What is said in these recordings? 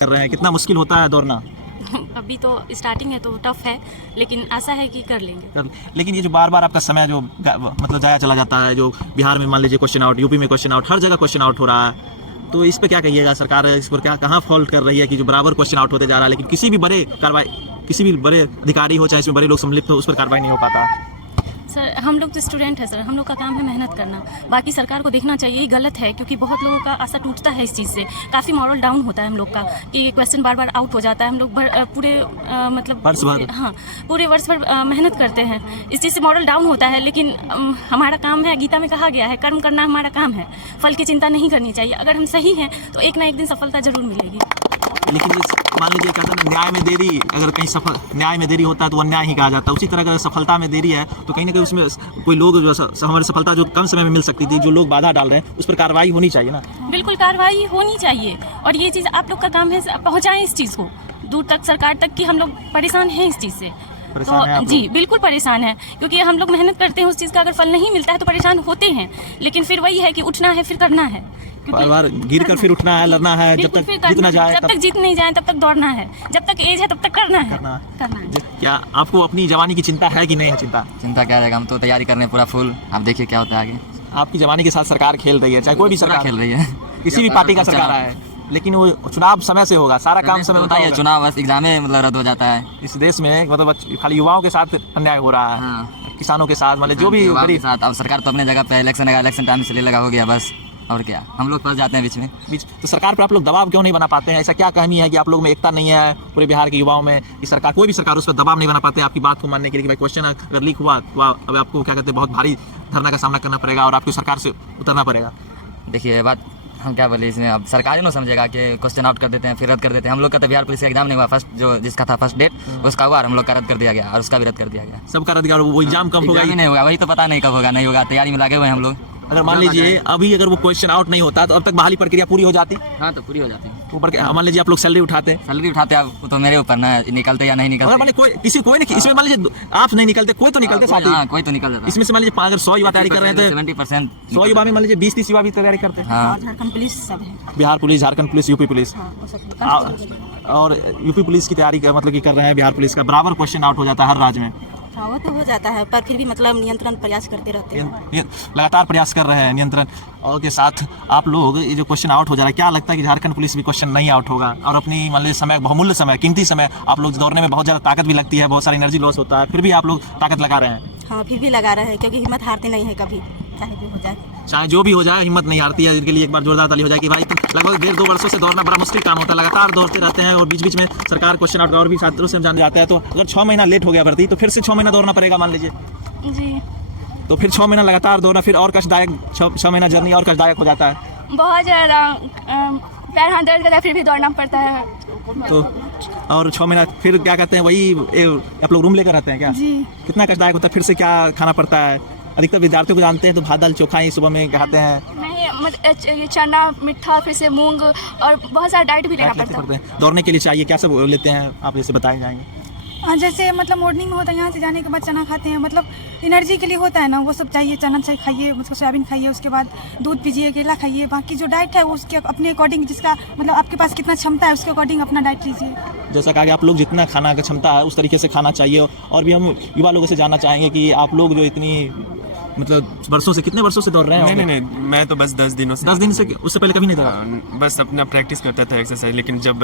कर रहे हैं, कितना मुश्किल होता है दौड़ना? अभी तो स्टार्टिंग है तो टफ है, लेकिन आशा है कि कर लेंगे। लेकिन ये जो बार बार आपका समय जो मतलब जाया चला जाता है, जो बिहार में मान लीजिए क्वेश्चन आउट, यूपी में क्वेश्चन आउट, हर जगह क्वेश्चन आउट हो रहा है, तो इस पर क्या कहिएगा? सरकार इस पर क्या कहाँ फॉल्ट कर रही है कि जो बराबर क्वेश्चन आउट होते जा रहा है, लेकिन किसी भी बड़े कार्रवाई, किसी भी बड़े अधिकारी हो चाहे इसमें बड़े लोग सम्मिलित हो, उस पर कार्रवाई नहीं हो पाता? सर हम लोग तो स्टूडेंट हैं सर, हम लोग का काम है मेहनत करना। बाकी सरकार को देखना चाहिए, ये गलत है क्योंकि बहुत लोगों का आशा टूटता है इस चीज़ से। काफ़ी मॉरल डाउन होता है हम लोग का कि क्वेश्चन बार बार आउट हो जाता है। हम लोग पूरे मतलब वर्ष भर, हाँ पूरे वर्ष भर मेहनत करते हैं, इस चीज़ से मॉरल डाउन होता है। लेकिन हमारा काम है, गीता में कहा गया है कर्म करना हमारा काम है, फल की चिंता नहीं करनी चाहिए। अगर हम सही हैं तो एक ना एक दिन सफलता जरूर मिलेगी। लेकिन मान लीजिए कहते हैं न्याय में देरी, अगर कहीं न्याय में देरी होता है तो वो अन्याय ही कहा जाता है। उसी तरह अगर सफलता में देरी है तो कहीं ना कहीं उसमें कोई लोग जो हमारी सफलता जो कम समय में मिल सकती थी, जो लोग बाधा डाल रहे हैं, उस पर कार्रवाई होनी चाहिए ना? बिल्कुल कार्रवाई होनी चाहिए, और ये चीज़ आप लोग का काम है पहुँचाएं इस चीज़ को दूर तक, सरकार तक, कि हम लोग परेशान हैं इस चीज़ से। तो जी बिल्कुल परेशान है, क्योंकि हम लोग मेहनत करते हैं, उस चीज़ का अगर फल नहीं मिलता है तो परेशान होते हैं। लेकिन फिर वही है कि उठना है, फिर करना है, बार बार गिर कर फिर उठना है, लड़ना है, जब तक जीत ना जाए, जब तक जीत नहीं जाए तब तक दौड़ना है, जब तक एज है तब तक करना है। क्या आपको अपनी जवानी की चिंता है कि नहीं है? चिंता क्या रहेगा, हम तो तैयारी कर रहे हैं पूरा फुल। आप देखिए क्या होता है आगे। आपकी जवानी के साथ सरकार खेल रही है, चाहे कोई भी सरकार खेल रही है, किसी भी पार्टी का सरकार है, लेकिन वो चुनाव समय से होगा, सारा काम समय होता है। चुनाव बस एग्जाम में मतलब रद्द हो जाता है। इस देश में मतलब खाली युवाओं के साथ अन्याय हो रहा है। हाँ। किसानों के साथ, मतलब जो भी के साथ। अब सरकार तो अपने जगह पे इलेक्शन टाइम से लगा हो गया बस, और क्या हम लोग फंस जाते हैं बीच। तो सरकार पर आप लोग दबाव क्यों नहीं बना पाते हैं? ऐसा क्या कमी है कि आप लोग में एकता नहीं है पूरे बिहार के युवाओं में कि सरकार, कोई भी सरकार उस पर दबाव नहीं बना पाते आपकी बात को मानने के लिए कि भाई क्वेश्चन अगर लीक हुआ तो अब आपको क्या कहते हैं बहुत भारी धरना का सामना करना पड़ेगा और आपको सरकार से उतरना पड़ेगा? देखिए बात हम क्या बोले इसमें, अब सरकार ही ना समझेगा कि क्वेश्चन आउट कर देते हैं फिर रद्द कर देते हैं। हम लोग का तो बिहार पुलिस का एग्जाम नहीं हुआ, फर्स्ट जो जिसका था फर्स्ट डेट उसका हुआ, हम लोग का रद्द कर दिया गया और उसका भी रद्द कर दिया गया। सबका रद्द किया, वो एग्जाम कब होगा? नहीं होगा, वही तो पता नहीं कब होगा, नहीं होगा, तैयारी में लगे हुए हैं हम लोग। अगर मान लीजिए अभी अगर वो क्वेश्चन आउट नहीं होता तो अब तक बहाली प्रक्रिया पूरी हो जाती? हाँ तो पूरी हो जाती है। ऊपर मान लीजिए आप लोग सैलरी उठाते आप तो मेरे ऊपर ना, निकलते या नहीं निकलते। मान लीजिए कोई नहीं, इसमें मान लीजिए आप नहीं निकलते, कोई तो निकलते साथ ही। कोई तो निकल जाता। इसमें से मान लीजिए अगर 100 युवा तैयारी कर रहे थे, 70% 100 युवा में मान लीजिए 20-30 युवा भी तैयारी करते हैं। झारखंड पुलिस सब है, Bihar police, Jharkhand police, UP police और यूपी पुलिस की तैयारी मतलब कि कर रहे हैं। बिहार पुलिस का बराबर क्वेश्चन आउट हो जाता है हर राज्य में। हाँ वो तो हो जाता है, पर फिर भी मतलब नियंत्रण प्रयास करते रहते हैं, लगातार प्रयास कर रहे हैं नियंत्रण और के साथ। आप लोग ये जो क्वेश्चन आउट हो जा रहा है, क्या लगता है कि झारखंड पुलिस भी क्वेश्चन नहीं आउट होगा? और अपनी मान लीजिए समय, बहुमूल्य समय, कीमती समय, आप लोग दौड़ने में बहुत ज़्यादा ताकत भी लगती है, बहुत सारी एनर्जी लॉस होता है, फिर भी आप लोग ताकत लगा रहे हैं? हाँ फिर भी लगा रहे हैं, क्योंकि हिम्मत हारती नहीं है कभी, चाहे जो हो जाए। चाहे जो भी हो जाए हिम्मत नहीं हारती है। इनके लिए एक बार जोरदार ताली हो जाए कि भाई लगभग 1.5-2 वर्षों से दौड़ना बड़ा मुश्किल काम होता है, लगातार दौड़ते रहते हैं और बीच बीच में सरकार क्वेश्चन आउट और भी छात्रों से जान जाता है। तो अगर 6 महीना लेट हो गया भर्ती तो फिर से 6 महीना दौड़ना पड़ेगा मान लीजिए जी, तो फिर 6 महीना लगातार दौड़ना, फिर और कष्टदायक 6 महीना जर्नी और कष्टदायक हो जाता है। बहुत ज़्यादा पैर हाथ दर्द करता है, फिर भी दौड़ना पड़ता है। तो और 6 महीना फिर क्या कहते हैं, वही आप लोग रूम लेकर रहते हैं क्या? जी। कितना कष्टदायक होता है? फिर से क्या खाना पड़ता है? अधिकतर विद्यार्थियों को जानते हैं तो भात दाल चोखा ही सुबह में खाते हैं। नहीं, ये चना मीठा, फिर से मूंग और बहुत सारा डाइट भी लेना पड़ता है। दौड़ने के लिए चाहिए क्या सब लेते हैं आप, जैसे बताए जाएंगे? जैसे मतलब मॉर्निंग में होता है, यहाँ से जाने के बाद चना खाते हैं, मतलब एनर्जी के लिए होता है ना, वो सब चाहिए। चना चाहिए खाइए, उसको सोयाबीन खाइए, उसके बाद दूध पीजिए, केला खाइए। बाकी जो डाइट है वो उसके अपने अकॉर्डिंग, जिसका मतलब आपके पास कितना क्षमता है उसके अकॉर्डिंग अपना डाइट लीजिए। जैसा कहा कि आप लोग जितना खाना का क्षमता है उस तरीके से खाना चाहिए। और भी हम युवा लोगों से जानना चाहेंगे कि आप लोग जो इतनी मतलब वर्षों से, कितने वर्षों से दौड़ रहे हैं? नहीं, मैं तो बस 10 दिनों से। 10 दिन से? उससे पहले कभी नहीं दौड़ा? बस अपना प्रैक्टिस करता था, एक्सरसाइज। लेकिन जब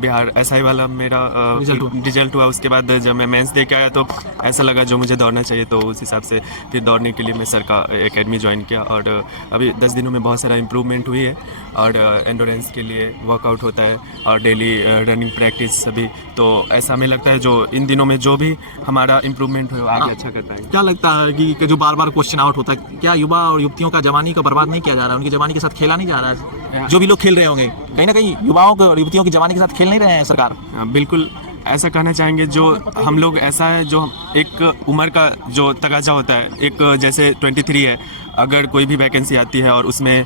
बिहार SI वाला मेरा रिजल्ट हुआ, उसके बाद जब मैं मेंस दे के आया तो ऐसा लगा जो मुझे दौड़ना चाहिए, तो उस हिसाब से फिर दौड़ने के लिए मैं सर का एकेडमी ज्वाइन किया। और अभी 10 दिनों में बहुत सारा इम्प्रूवमेंट हुई है और एंडोरेंस के लिए वर्कआउट होता है और डेली रनिंग प्रैक्टिस सभी। तो ऐसा हमें लगता है जो इन दिनों में जो भी हमारा इम्प्रूवमेंट हो आगे अच्छा करता है। क्या लगता है कि जो बार बार क्वेश्चन आउट होता है, क्या युवा और युवतियों का जवानी को बर्बाद नहीं किया जा रहा है? उनकी जवानी के साथ खेला नहीं जा रहा है? जो भी लोग खेल रहे होंगे कहीं ना कहीं युवाओं को और युवतियों की जवानी के साथ खेल नहीं रहे हैं सरकार? बिल्कुल ऐसा कहना चाहेंगे। जो हम लोग ऐसा है, जो एक उम्र का जो तकाजा होता है, एक जैसे 23 है, अगर कोई भी वैकेंसी आती है और उसमें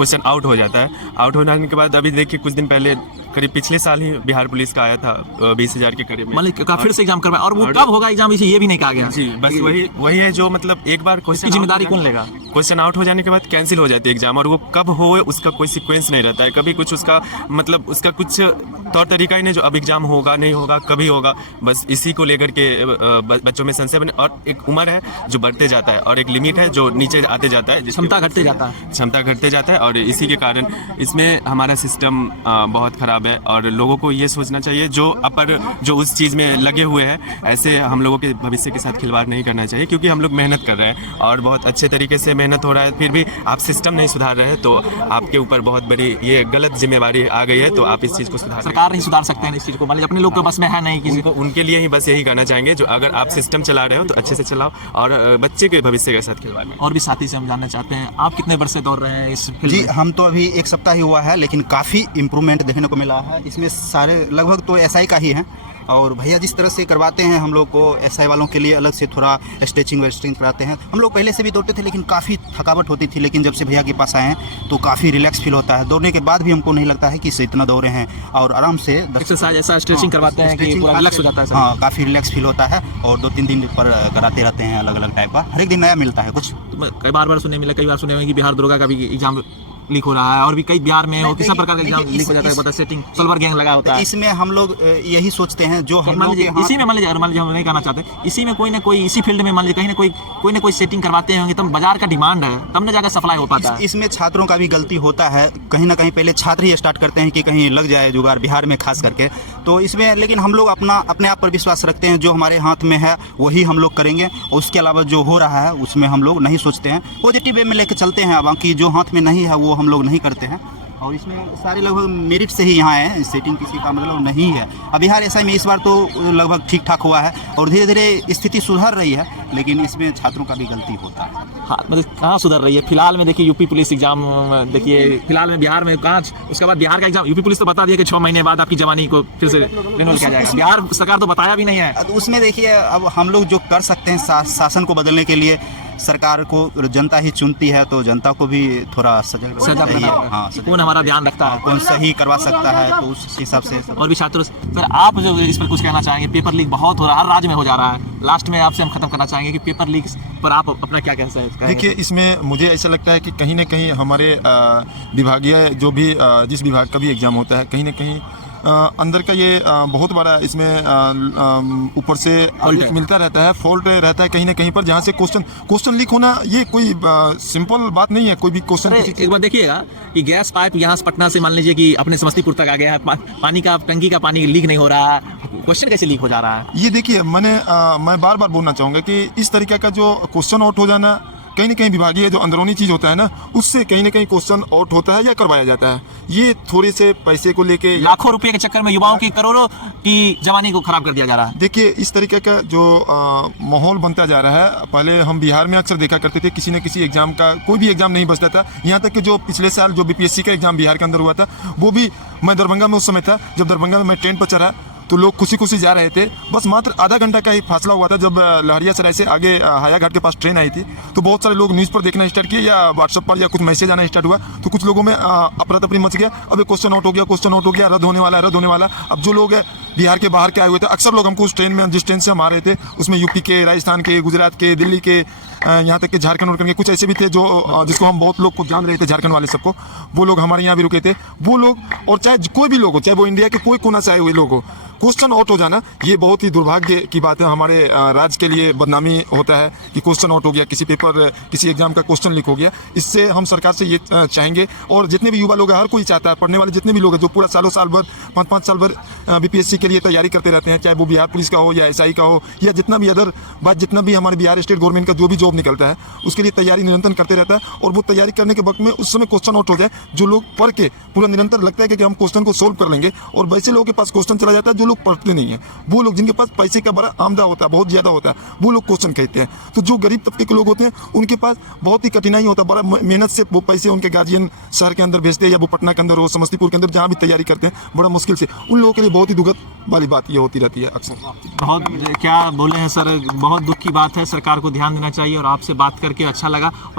क्वेश्चन आउट हो जाता है। आउट हो जाने के बाद अभी देखिए कुछ दिन पहले करीब पिछले साल ही बिहार पुलिस का आया था 20,000 के करीब में। मतलब फिर से एग्जाम करवाए और वो कब होगा एग्जाम, इसे ये भी नहीं कहा गया। जी, बस वही है जो मतलब एक बार क्वेश्चन जिम्मेदारी कौन लेगा? क्वेश्चन आउट हो जाने के बाद कैंसिल हो जाती है एग्जाम, और वो कब हो उसका कोई सीक्वेंस नहीं रहता है। कभी कुछ उसका मतलब उसका कुछ तौर तरीका ही नहीं जो अब एग्जाम होगा नहीं होगा कभी होगा, बस इसी को लेकर के बच्चों में संशय बने। और एक उम्र है जो बढ़ते जाता है और एक लिमिट है जो नीचे आते जाता है, क्षमता घटते जाता है, क्षमता घटते जाता है। और इसी के कारण इसमें हमारा सिस्टम बहुत ख़राब है और लोगों को ये सोचना चाहिए जो उस चीज़ में लगे हुए हैं, ऐसे हम लोगों के भविष्य के साथ खिलवाड़ नहीं करना चाहिए, क्योंकि हम लोग मेहनत कर रहे हैं और बहुत अच्छे तरीके से मेहनत हो रहा है, फिर भी आप सिस्टम नहीं सुधार रहे हैं तो आपके ऊपर बहुत बड़ी ये गलत जिम्मेवारी आ गई है। तो आप इस चीज़ को सुधार, सरकार नहीं सुधार सकते हैं इस चीज़ को, मतलब अपने लोग के बस में है नहीं किसी को। उनके लिए ही बस यही कहना चाहेंगे जो अगर आप सिस्टम चला रहे हो तो अच्छे से चलाओ और बच्चे के भविष्य के साथ खिलवाड़। और भी साथी से हम जानना चाहते हैं, आप कितने वर्ष से दौड़ रहे हैं इस फील्ड जी में? हम तो अभी 1 सप्ताह ही हुआ है, लेकिन काफ़ी इम्प्रूवमेंट देखने को मिला है। इसमें सारे लगभग तो एसआई का ही है, और भैया जिस तरह से करवाते हैं हम लोग को एसआई वालों के लिए अलग से थोड़ा स्ट्रेचिंग वेस्ट्रिंग कराते हैं। हम लोग पहले से भी दौड़ते थे लेकिन काफ़ी थकावट होती थी, लेकिन जब से भैया के पास आए हैं तो काफ़ी रिलैक्स फील होता है। दौड़ने के बाद भी हमको नहीं लगता है कि इससे इतना दौड़े हैं, और आराम से एक्सरसाइज ऐसा स्ट्रेचिंग करवाते हैं कि पूरा रिलैक्स हो जाता है सर। हाँ, काफ़ी रिलैक्स फील होता है और 2-3 दिन पर कराते रहते हैं अलग अलग टाइप का, हर एक दिन नया मिलता है कुछ। कई बार सुनने मिला, कई बार सुने हुए कि बिहार दुर्गा का भी एग्जाम लीक हो रहा है, और भी कई बिहार में हो किसी प्रकार का एग्जाम लीक हो जाता है, बता सेटिंग सल्वर गैंग लगा होता है। इसमें हम लोग यही सोचते हैं जो हम मान लोग लीजिए इसी में मान लीजिए हम नहीं कहना चाहते, इसी में कोई ना कोई इसी फील्ड में मान लीजिए कहीं ना कोई सेटिंग करवाते होंगे, तब बाजार का डिमांड है तब ना जाकर सप्लाई हो पाता है। इसमें छात्रों का भी गलती होता है, कहीं ना कहीं पहले छात्र ही स्टार्ट करते हैं कि कहीं लग जाए जुगाड़, बिहार में खास करके। तो इसमें लेकिन हम लोग अपने आप पर विश्वास रखते हैं, जो हमारे हाथ में है वही हम लोग करेंगे, उसके अलावा जो हो रहा है उसमें हम लोग नहीं सोचते हैं, पॉजिटिव वे में लेकर चलते हैं। बाकी जो हाथ में नहीं है वो हम लोग नहीं करते हैं, और इसमें सारे लगभग मेरिट से ही यहाँ हैं, सेटिंग किसी का मतलब नहीं है। अब बिहार एसआई में इस बार तो लगभग ठीक ठाक हुआ है और धीरे धीरे स्थिति सुधर रही है, लेकिन इसमें छात्रों का भी गलती होता है। हाँ, मतलब कहाँ सुधर रही है? फिलहाल में देखिए यूपी पुलिस एग्जाम, देखिए फिलहाल में बिहार में कहाँ, उसके बाद बिहार का एग्जाम यूपी पुलिस तो बता दिया कि 6 महीने बाद आपकी जवानी को फिर से रिन्यूअल किया जाएगा। बिहार सरकार तो बताया भी नहीं है। उसमें देखिए अब हम लोग जो कर सकते हैं शासन को बदलने के लिए, सरकार को जनता ही चुनती है, तो जनता को भी थोड़ा सजग रहना चाहिए। हाँ, कौन हमारा ध्यान रखता है, कौन सही करवा सकता है, तो उस हिसाब से। और भी छात्रों सर, आप जो इस पर कुछ कहना चाहेंगे? पेपर लीक बहुत हो रहा है, हर राज्य में हो जा रहा है। लास्ट में आपसे हम खत्म करना चाहेंगे कि पेपर लीक पर आप अपना क्या कहना है? देखिए, इसमें मुझे ऐसा लगता है कि कहीं ना कहीं हमारे विभागीय जो भी जिस विभाग का भी एग्ज़ाम होता है, कहीं ना कहीं अंदर का ये बहुत बड़ा इसमें ऊपर से मिलता रहता है, फॉल्ट रहता है कहीं ना कहीं पर, जहाँ से क्वेश्चन लीक होना ये कोई सिंपल बात नहीं है। कोई भी क्वेश्चन, एक बार देखिएगा कि गैस पाइप यहाँ से पटना से मान लीजिए कि अपने समस्तीपुर तक आ गया है, पानी का टंकी का पानी लीक नहीं हो रहा है, क्वेश्चन कैसे लीक हो जा रहा है? ये देखिए, मैं बार बार बोलना चाहूँगा कि इस तरीके का जो क्वेश्चन आउट हो जाना, कहीं ना कहीं विभागीय जो अंदरूनी चीज़ होता है ना, उससे कहीं ना कहीं क्वेश्चन आउट होता है या करवाया जाता है। ये थोड़े से पैसे को लेके, लाखों रुपए के चक्कर में युवाओं की करोड़ों की जवानी को खराब कर दिया जा रहा है। देखिए, इस तरीके का जो माहौल बनता जा रहा है, पहले हम बिहार में अक्सर देखा करते थे किसी न किसी एग्जाम का, कोई भी एग्जाम नहीं बचता था। यहाँ तक कि जो पिछले साल जो बीपीएससी का एग्जाम बिहार के अंदर हुआ था, वो भी मैं दरभंगा में उस समय था, जब दरभंगा में मैं ट्रेन पर चढ़ा तो लोग खुशी खुशी जा रहे थे। बस मात्र आधा घंटा का ही फासला हुआ था, जब लहरियासराय से आगे हायाघाट के पास ट्रेन आई थी, तो बहुत सारे लोग न्यूज़ पर देखना स्टार्ट किए या व्हाट्सएप पर या कुछ मैसेज आना स्टार्ट हुआ, तो कुछ लोगों में अफरा तफरी मच गया। अब ये क्वेश्चन आउट हो गया, रद्द होने वाला। अब जो लोग बिहार के बाहर के आए हुए थे, अक्सर लोग हमको उस ट्रेन में, जिस ट्रेन से हम आ रहे थे, उसमें यूपी के, राजस्थान के, गुजरात के, दिल्ली के, यहाँ तक कि झारखंड के कुछ ऐसे भी थे जो जिसको हम बहुत लोग को जान रहे थे, झारखंड वाले सबको, वो लोग हमारे यहाँ भी रुके थे। वो लोग, और चाहे कोई भी लोग हो, चाहे वो इंडिया के कोई कोना से आए हुए लोग हो, क्वेश्चन आउट हो जाना ये बहुत ही दुर्भाग्य की बात है। हमारे राज्य के लिए बदनामी होता है कि क्वेश्चन आउट हो गया, किसी एग्जाम का क्वेश्चन लीक हो गया। इससे हम सरकार से ये चाहेंगे, और जितने भी युवा लोग हैं, हर कोई चाहता है, पढ़ने वाले जितने भी लोग हैं जो पूरा साल भर 5-5 साल भर बीपीएससी के लिए तैयारी करते रहते हैं, चाहे वो बिहार पुलिस का हो या एसआई का हो या जितना भी हमारे बिहार स्टेट गवर्नमेंट का जो भी जॉब निकलता है, उसके लिए तैयारी निरंतर करते रहता है। और वो तैयारी करने के वक्त में उस समय क्वेश्चन आउट हो जाए, जो लोग पढ़ के पूरा निरंतर लगता है कि हम क्वेश्चन को सोल्व कर लेंगे, और वैसे लोगों के पास क्वेश्चन चला जाता है जो लोग पढ़ते नहीं है, वो लोग जिनके पास पैसे का बड़ा आमदा होता है, बहुत ज्यादा होता है, वो लोग क्वेश्चन कहते हैं। तो जो गरीब तबके के लोग होते हैं, उनके पास बहुत ही कठिनाई होता है, बड़ा मेहनत से वो पैसे उनके गार्जियन शहर के अंदर भेजते हैं, या वो पटना के अंदर हो, समस्तीपुर के अंदर, जहाँ भी तैयारी करते हैं, बड़ा मुश्किल से, उन लोगों के लिए बहुत ही दुखद वाली बात ये होती रहती है अक्सर। बहुत क्या बोले हैं सर, बहुत दुख की बात है, सरकार को ध्यान देना चाहिए, और आपसे बात करके अच्छा लगा। और